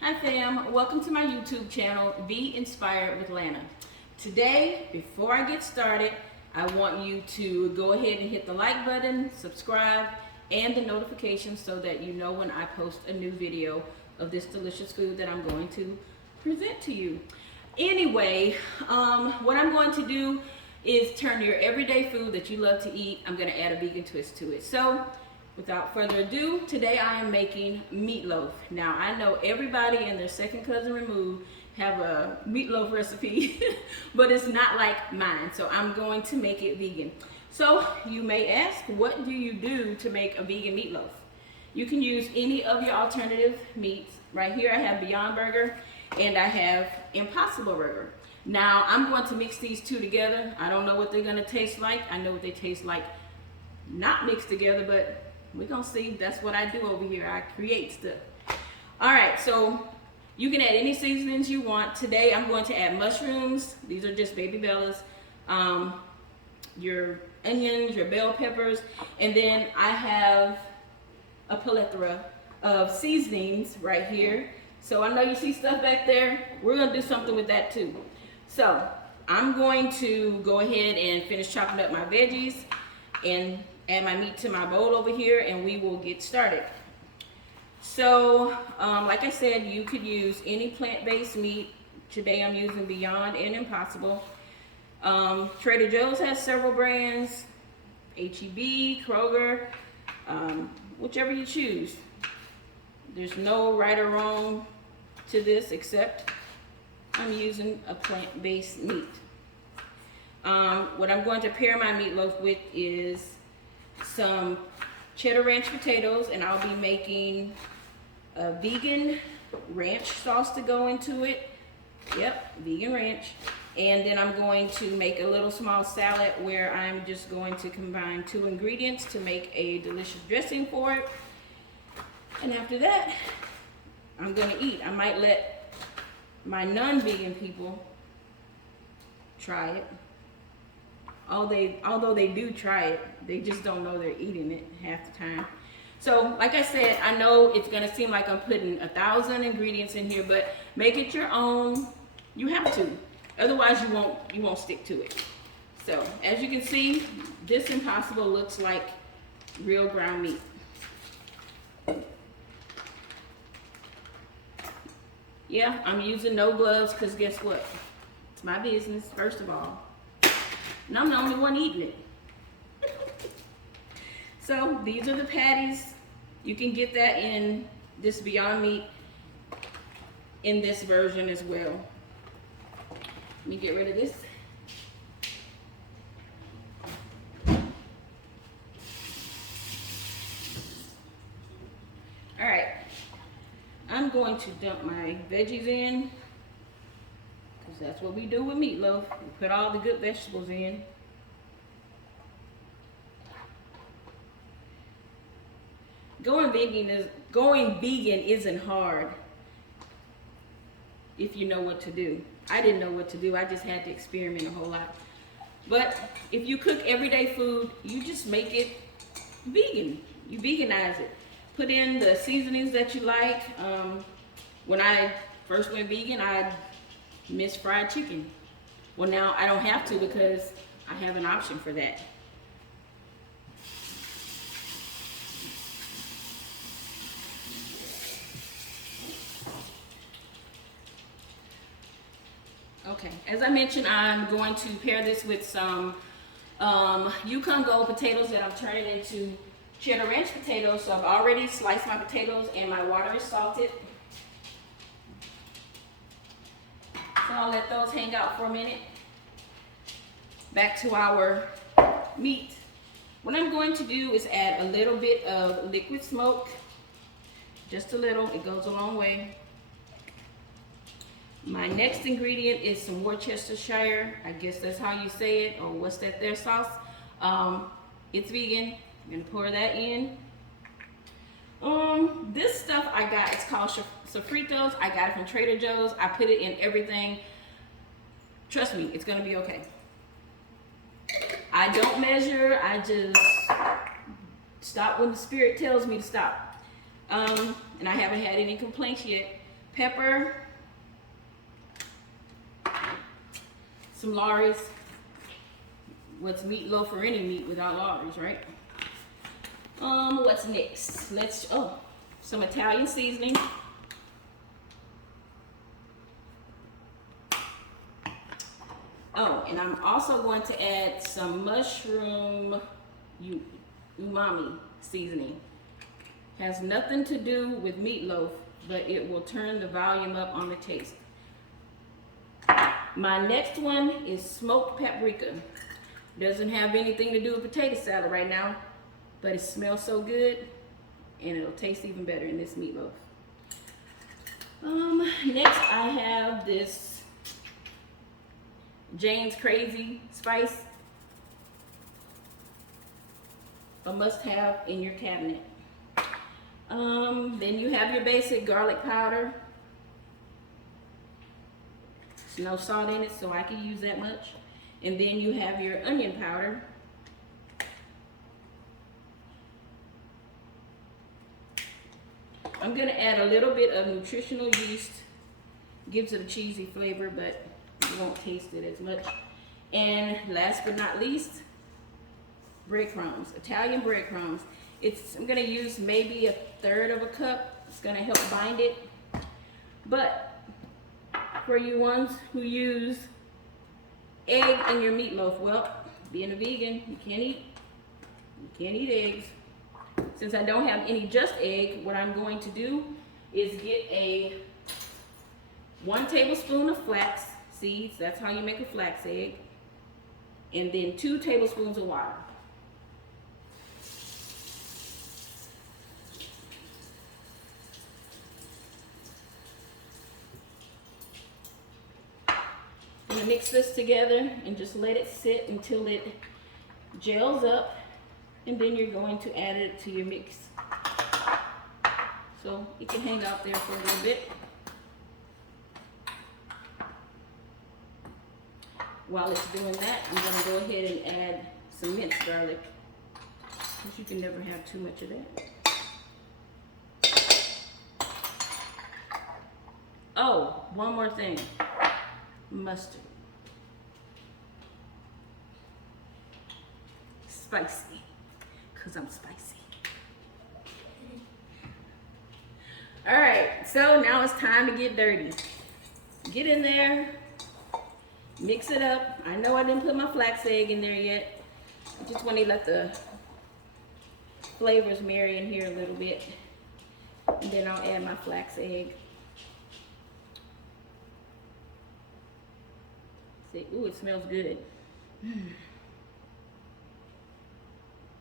Hi fam, welcome to my YouTube channel, Be Inspired with Lana. Today, before I get started, I want you to go ahead and hit the like button, subscribe, and the notification so that you know when I post a new video of this delicious food that I'm going to present to you. Anyway, what I'm going to do is turn your everyday food that you love to eat, I'm going to add a vegan twist to it. So, without further ado, today I am making meatloaf. Now, I know everybody and their second cousin removed have a meatloaf recipe, but it's not like mine. So I'm going to make it vegan. So you may ask, what do you do to make a vegan meatloaf? You can use any of your alternative meats. Right here I have Beyond Burger and I have Impossible Burger. Now I'm going to mix these two together. I don't know what they're going to taste like. I know what they taste like not mixed together, but we're gonna see. That's what I do over here. I create stuff. All right, so you can add any seasonings you want. Today I'm going to add mushrooms. These are just baby bellas. Your onions, your bell peppers, and then I have a plethora of seasonings right here. So I know you see stuff back there. We're gonna do something with that too. So I'm going to go ahead and finish chopping up my veggies and add my meat to my bowl over here and we will get started. So, like I said, you could use any plant-based meat. Today I'm using Beyond and Impossible. Trader Joe's has several brands, HEB, Kroger, whichever you choose. There's no right or wrong to this except I'm using a plant-based meat. What I'm going to pair my meatloaf with is some cheddar ranch potatoes, and I'll be making a vegan ranch sauce to go into it. Yep, vegan ranch. And then I'm going to make a little small salad where I'm just going to combine two ingredients to make a delicious dressing for it. And after that, I'm gonna eat. I might let my non-vegan people try it. Although they do try it, they just don't know they're eating it half the time. So, like I said, I know it's gonna seem like I'm putting 1,000 ingredients in here, but make it your own. You have to, otherwise you won't stick to it. So, as you can see, this Impossible looks like real ground meat. Yeah, I'm using no gloves because guess what? It's my business, first of all. And I'm the only one eating it. So these are the patties. You can get that in this Beyond Meat in this version as well. Let me get rid of this. All right, I'm going to dump my veggies in. That's what we do with meatloaf. We put all the good vegetables in. Going vegan isn't hard if you know what to do. I didn't know what to do. I just had to experiment a whole lot. But if you cook everyday food, you just make it vegan. You veganize it. Put in the seasonings that you like. When I first went vegan, I missed fried chicken. Well, now I don't have to because I have an option for that. Okay, as I mentioned, I'm going to pair this with some Yukon Gold potatoes that I'm turning into cheddar ranch potatoes. So I've already sliced my potatoes and my water is salted. So I'll let those hang out for a minute. Back to our meat. What I'm going to do is add a little bit of liquid smoke. Just a little, it goes a long way. My next ingredient is some Worcestershire. I guess that's how you say it, or what's that there sauce. It's vegan. I'm gonna pour that in. This stuff I got, it's called sofritos. I got it from Trader Joe's. I put it in everything. Trust me, it's gonna be okay. I don't measure, I just stop when the spirit tells me to stop. And I haven't had any complaints yet. pepper, some Lawry's. What's meatloaf or any meat without Lawry's, right? What's next? Some Italian seasoning. Oh, and I'm also going to add some mushroom umami seasoning. Has nothing to do with meatloaf, but it will turn the volume up on the taste. My next one is smoked paprika. Doesn't have anything to do with potato salad right now, but it smells so good and it'll taste even better in this meatloaf. Next I have this Jane's Crazy spice, a must-have in your cabinet. Then you have your basic garlic powder. There's no salt in it, so I can use that much. And then you have your onion powder. I'm gonna add a little bit of nutritional yeast. Gives it a cheesy flavor, but you won't taste it as much. And last but not least, breadcrumbs, Italian breadcrumbs. I'm gonna use maybe 1/3 of a cup. It's gonna help bind it. But for you ones who use egg in your meatloaf, well, being a vegan, you can't eat eggs. Since I don't have any just egg, what I'm going to do is get 1 tablespoon of flax seeds. That's how you make a flax egg. And then 2 tablespoons of water. I'm gonna mix this together and just let it sit until it gels up, and then you're going to add it to your mix. So it can hang out there for a little bit. While it's doing that, I'm gonna go ahead and add some minced garlic, because you can never have too much of that. Oh, one more thing. Mustard. Spicy, because I'm spicy. All right, so now it's time to get dirty. Get in there, mix it up. I know I didn't put my flax egg in there yet. I just want to let the flavors marry in here a little bit. And then I'll add my flax egg. See, ooh, it smells good.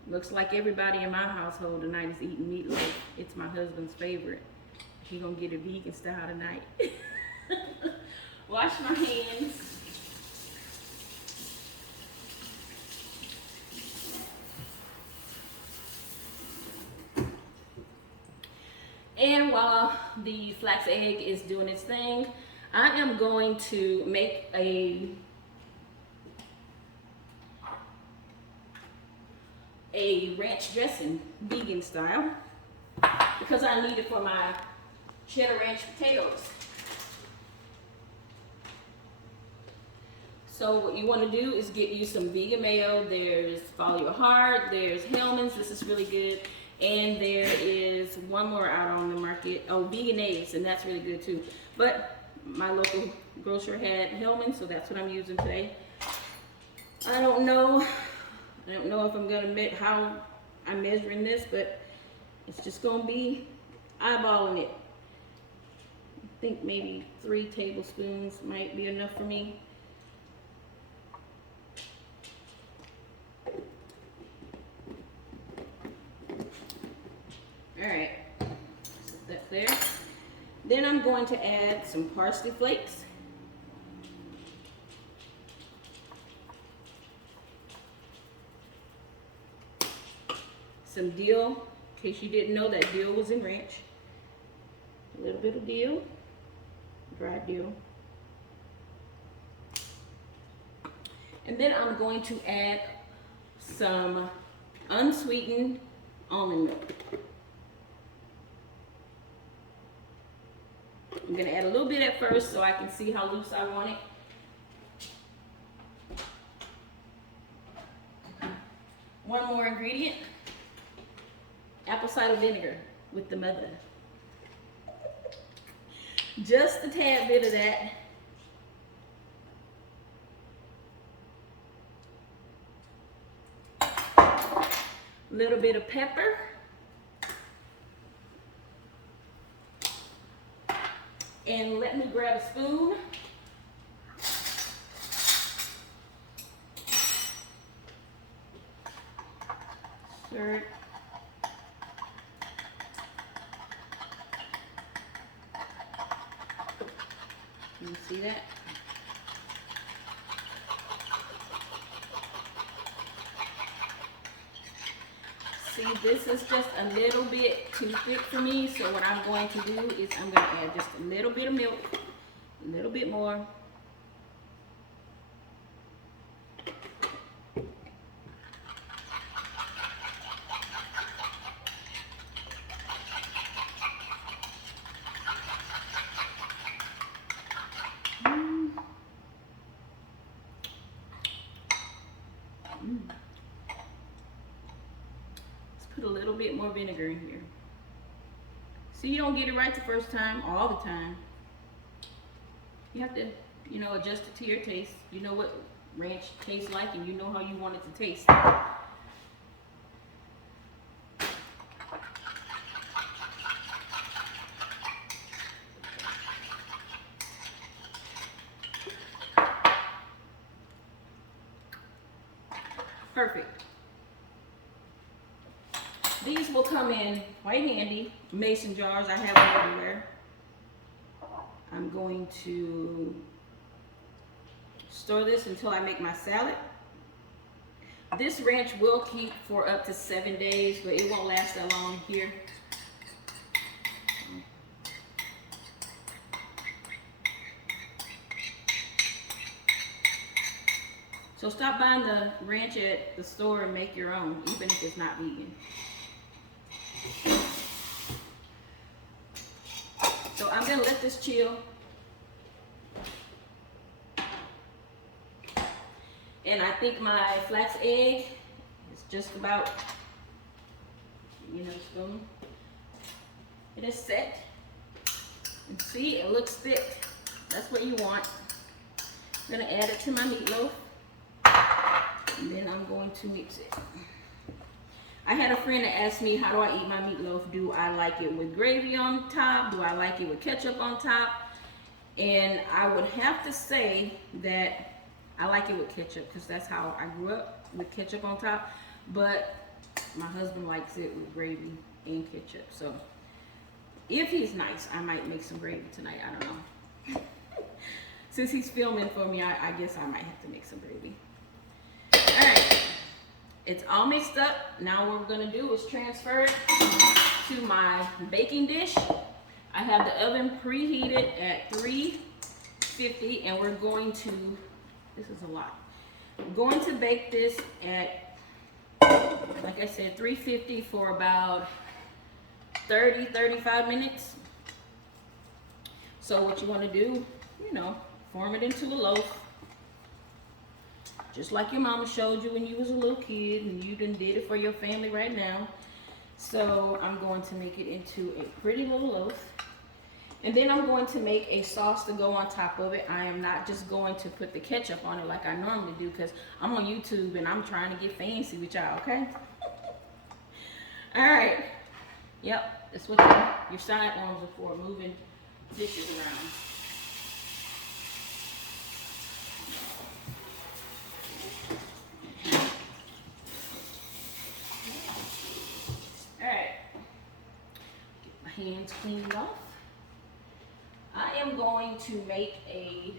Looks like everybody in my household tonight is eating meatloaf. It's my husband's favorite. He's gonna get a vegan style tonight. Wash my hands. And while the flax egg is doing its thing, I am going to make a ranch dressing, vegan style, because I need it for my cheddar ranch potatoes. So what you want to do is get you some vegan mayo. There's Follow Your Heart, there's Hellman's, this is really good, and there is one more out on the market, oh, vegan eggs, and that's really good too. But my local grocer had Hellman's, so that's what I'm using today. I don't know if I'm gonna how I'm measuring this, but it's just gonna be eyeballing it. I think maybe 3 tablespoons might be enough for me. All right, set that there. Then I'm going to add some parsley flakes. Some dill, in case you didn't know that dill was in ranch. A little bit of dill, dried dill. And then I'm going to add some unsweetened almond milk. I'm gonna add a little bit at first so I can see how loose I want it. One more ingredient, apple cider vinegar with the mother. Just a tad bit of that. A little bit of pepper. And let me grab a spoon. Stir it. Can you see that? See, this is just a little bit too thick for me, so what I'm going to do is I'm going to add just a little bit of milk, a little bit more. Put a little bit more vinegar in here. See, you don't get it right the first time, all the time. You have to, you know, adjust it to your taste. You know what ranch tastes like and you know how you want it to taste. Perfect. These will come in quite handy. Mason jars, I have them everywhere. I'm going to store this until I make my salad. This ranch will keep for up to 7 days, but it won't last that long here. So stop buying the ranch at the store and make your own, even if it's not vegan. So I'm gonna let this chill. And I think my flax egg is just about, you know, spoon. It is set. And see, it looks thick. That's what you want. I'm gonna add it to my meatloaf. And then I'm going to mix it. I had a friend that asked me, how do I eat my meatloaf? Do I like it with gravy on top? Do I like it with ketchup on top? And I would have to say that I like it with ketchup because that's how I grew up, with ketchup on top. But my husband likes it with gravy and ketchup. So if he's nice, I might make some gravy tonight. I don't know. Since he's filming for me, I guess I might have to make some gravy. All right. It's all mixed up. Now what we're gonna do is transfer it to my baking dish. I have the oven preheated at 350 and we're going to, this is a lot. We're going to bake this at, like I said, 350 for about 30-35 minutes. So what you wanna do, you know, form it into a loaf. Just like your mama showed you when you was a little kid and you done did it for your family right now. So I'm going to make it into a pretty little loaf. And then I'm going to make a sauce to go on top of it. I am not just going to put the ketchup on it like I normally do because I'm on YouTube and I'm trying to get fancy with y'all, okay? All right. Yep, that's what your side arms are for, moving dishes around. Hands cleaned off. I am going to make a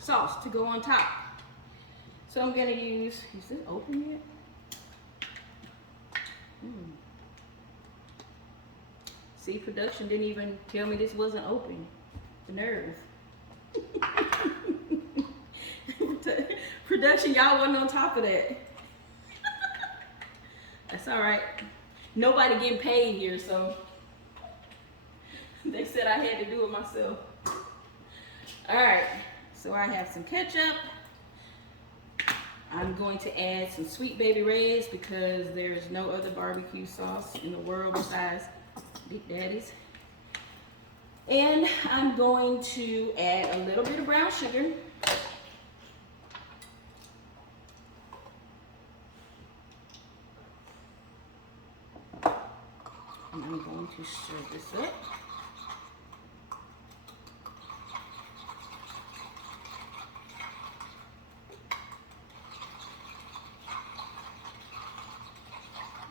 sauce to go on top. So I'm going to use, is this open yet? See, production didn't even tell me this wasn't open. The nerve. Production, y'all wasn't on top of that. That's all right. Nobody getting paid here, so they said I had to do it myself. All right, so I have some ketchup. I'm going to add some Sweet Baby Ray's because there's no other barbecue sauce in the world besides Big Daddy's. And I'm going to add a little bit of brown sugar. And I'm going to stir this up.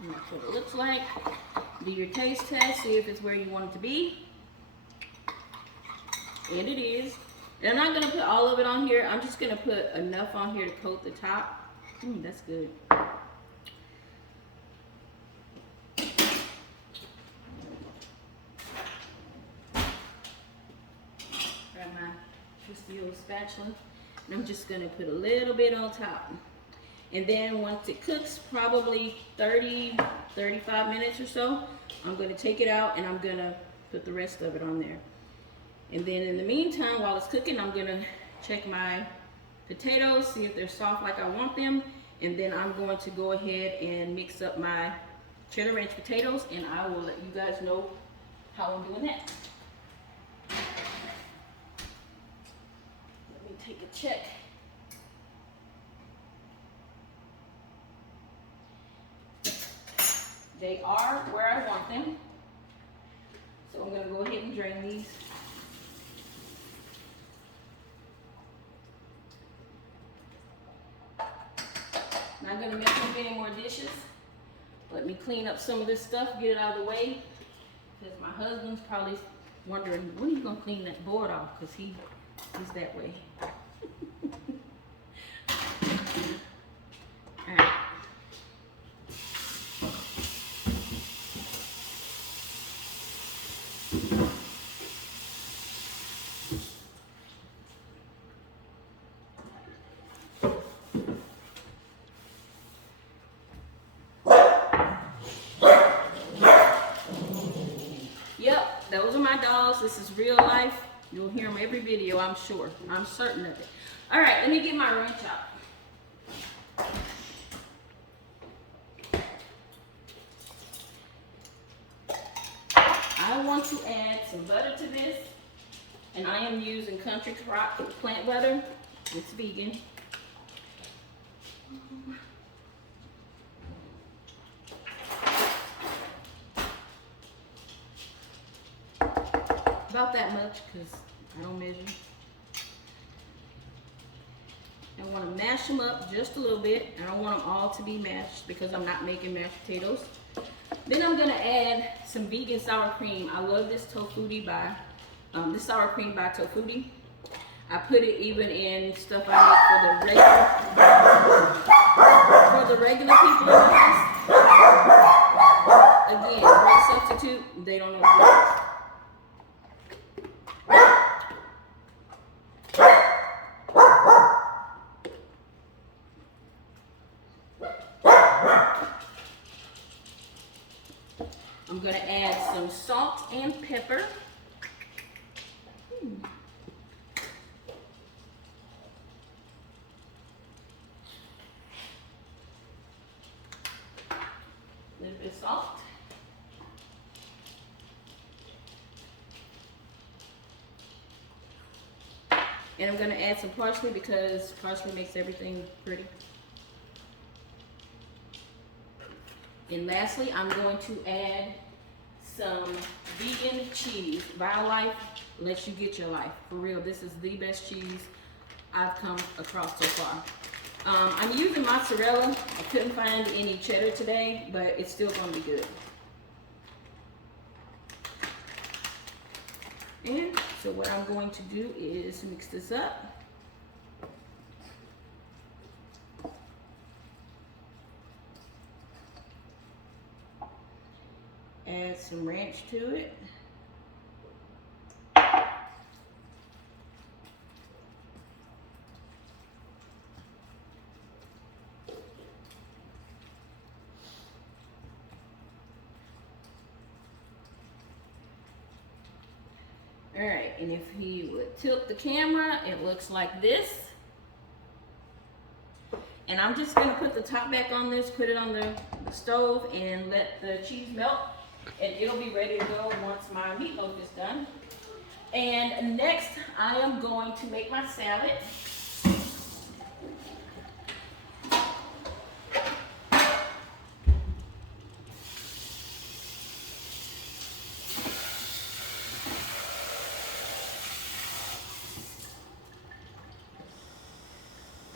And that's what it looks like. Do your taste test, see if it's where you want it to be. And it is. And I'm not going to put all of it on here. I'm just going to put enough on here to coat the top. That's good. Grab my twisty old spatula. And I'm just going to put a little bit on top. And then once it cooks, probably 35 minutes or so, I'm going to take it out and I'm going to put the rest of it on there. And then in the meantime, while it's cooking, I'm going to check my potatoes, see if they're soft like I want them. And then I'm going to go ahead and mix up my cheddar ranch potatoes, and I will let you guys know how I'm doing that. Let me take a check. They are where I want them. So I'm going to go ahead and drain these. Not going to mess up any more dishes. Let me clean up some of this stuff, get it out of the way. Because my husband's probably wondering, when are you going to clean that board off? Because he's that way. All right. Those are my dogs. This is real life. You'll hear them every video, I'm sure. I'm certain of it. All right, let me get my wrench out. I want to add some butter to this, and I am using Country Crock plant butter. It's vegan. About that much, because I don't measure. I want to mash them up just a little bit. I don't want them all to be mashed because I'm not making mashed potatoes. Then I'm going to add some vegan sour cream. I love this Tofutti by, this sour cream by Tofutti. I put it even in stuff I make for the regular people in the house. Again, great substitute. They don't know what. I'm going to add some salt and pepper. A little bit of salt. And I'm going to add some parsley because parsley makes everything pretty. And lastly, I'm going to add some vegan cheese. BioLife lets you get your life. For real, this is the best cheese I've come across so far. I'm using mozzarella. I couldn't find any cheddar today, but it's still going to be good. And so what I'm going to do is mix this up. Add some ranch to it. All right, and if he would tilt the camera, it looks like this. And I'm just gonna put the top back on this, put it on the stove, and let the cheese melt, and it'll be ready to go once my meatloaf is done. And next, I am going to make my salad.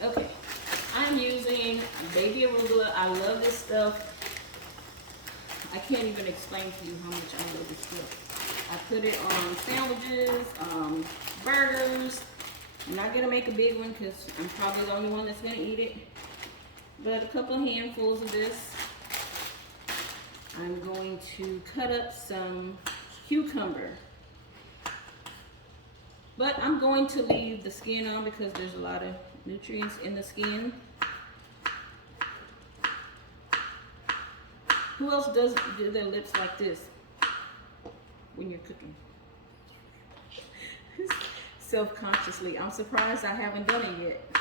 Okay, I'm using baby arugula. I love this stuff. I can't even explain to you how much I love this stuff. I put it on sandwiches, burgers. I'm not gonna make a big one because I'm probably the only one that's gonna eat it. But a couple of handfuls of this. I'm going to cut up some cucumber. But I'm going to leave the skin on because there's a lot of nutrients in the skin. Who else do their lips like this when you're cooking? Self-consciously. I'm surprised I haven't done it yet.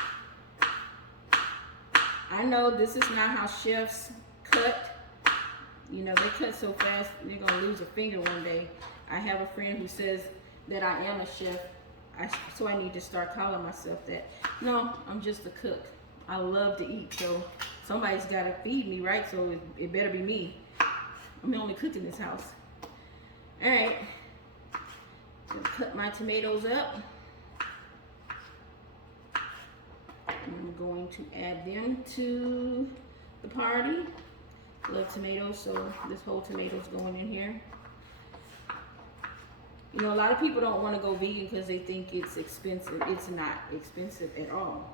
I know this is not how chefs cut. You know, they cut so fast, they're gonna lose a finger one day. I have a friend who says that I am a chef, so I need to start calling myself that. No, I'm just a cook. I love to eat, so somebody's gotta feed me, right? So it better be me. I'm the only cook in this house. All right, so cut my tomatoes up. I'm going to add them to the party. Love tomatoes, so this whole tomato's going in here. You know, a lot of people don't want to go vegan because they think it's expensive. It's not expensive at all.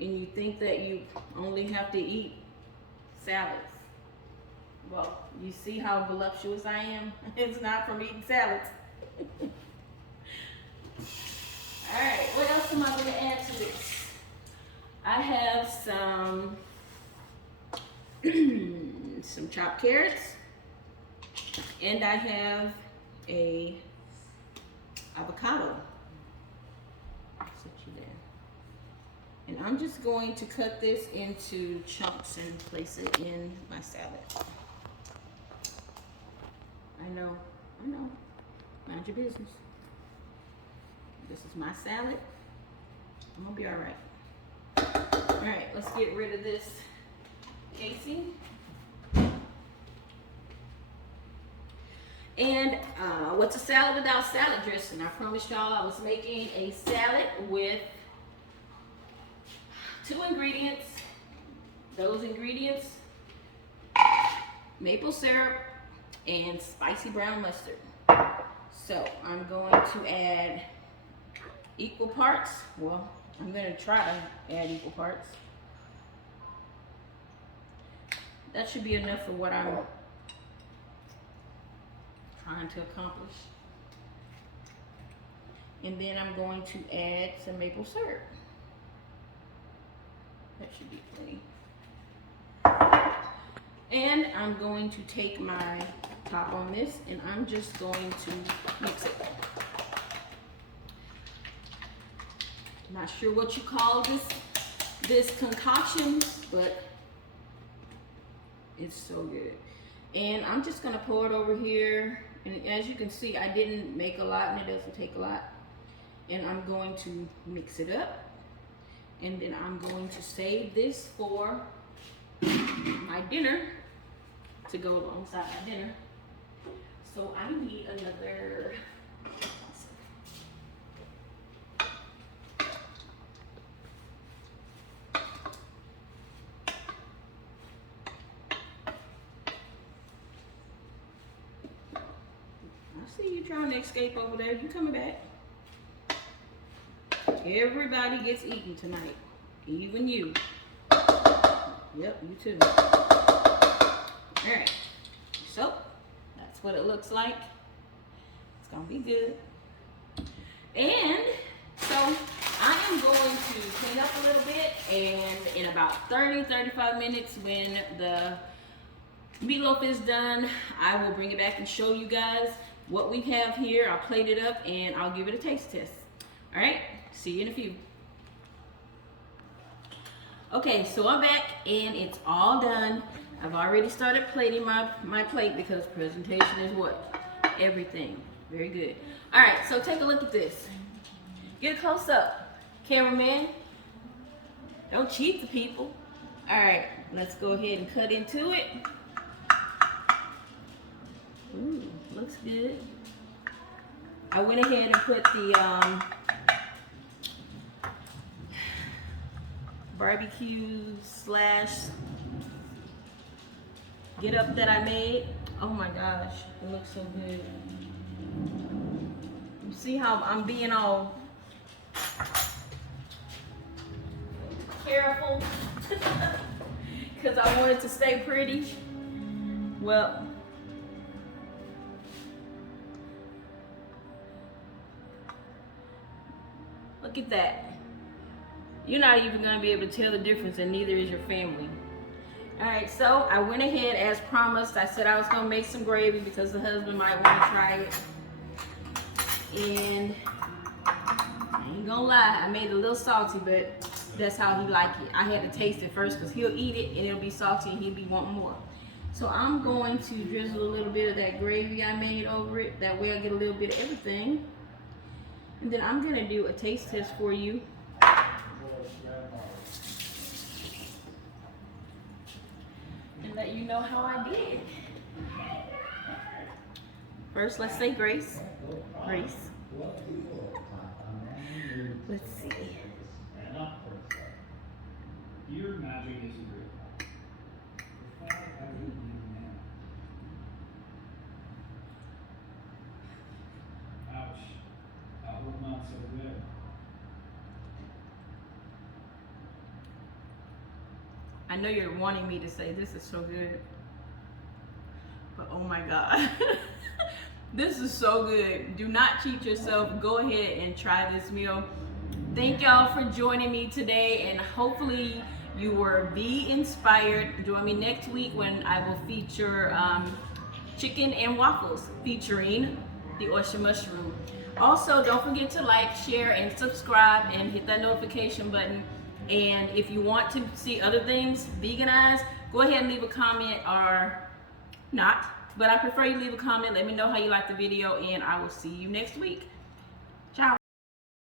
And you think that you only have to eat salads. Well, you see how voluptuous I am? It's not from eating salads. All right, what else am I going to add to this? I have some some chopped carrots, and I have a avocado. Sit you there. And I'm just going to cut this into chunks and place it in my salad. I know. Mind your business. This is my salad. I'm gonna be all right. All right, let's get rid of this casing. And what's a salad without salad dressing? I promised y'all I was making a salad with 2 ingredients. Those ingredients, maple syrup and spicy brown mustard. So I'm going to add equal parts. Well, I'm going to try to add equal parts. That should be enough for what I'm trying to accomplish. And then I'm going to add some maple syrup. That should be plenty. And I'm going to take my top on this and I'm just going to mix it. Not sure what you call this concoction, but it's so good. And I'm just gonna pour it over here. And as you can see, I didn't make a lot and it doesn't take a lot. And I'm going to mix it up. And then I'm going to save this for my dinner, to go alongside my dinner. So I need another, I see you trying to escape over there. You coming back? Everybody gets eaten tonight, even you. Yep, you too. All right, so that's what it looks like. It's gonna be good. And so I am going to clean up a little bit, and in about 30-35 minutes when the meatloaf is done, I will bring it back and show you guys. what we have here. I'll plate it up and I'll give it a taste test. All right, see you in a few. Okay, so I'm back and it's all done. I've already started plating my plate because presentation is what? Everything. Very good. All right, so take a look at this. Get a close up. Cameraman, don't cheat the people. All right, let's go ahead and cut into it. Ooh, looks good. I went ahead and put the barbecue / get up that I made. Oh my gosh, it looks so good. You see how I'm being all careful because I want it to stay pretty. Well, look at that. You're not even going to be able to tell the difference, and neither is your family. All right, so I went ahead as promised. I said I was going to make some gravy because the husband might want to try it. And I ain't gonna lie, I made it a little salty, but that's how he like it. I had to taste it first because he'll eat it and it'll be salty and he'll be wanting more. So I'm going to drizzle a little bit of that gravy I made over it. That way I get a little bit of everything. And then I'm gonna do a taste test for you. And let you know how I did. First, let's say grace. Grace. Let's see. Your magic is real. Ouch. I hope not so good. I know you're wanting me to say this is so good, but oh my God. This is so good. Do not cheat yourself. Go ahead and try this meal. Thank y'all for joining me today, and hopefully you were be inspired. Join me next week when I will feature chicken and waffles featuring the oyster mushroom. Also, don't forget to like, share, and subscribe, and hit that notification button. And if you want to see other things veganized, go ahead and leave a comment, or not, but I prefer you leave a comment. Let me know how you like the video, and I will see you next week. Ciao.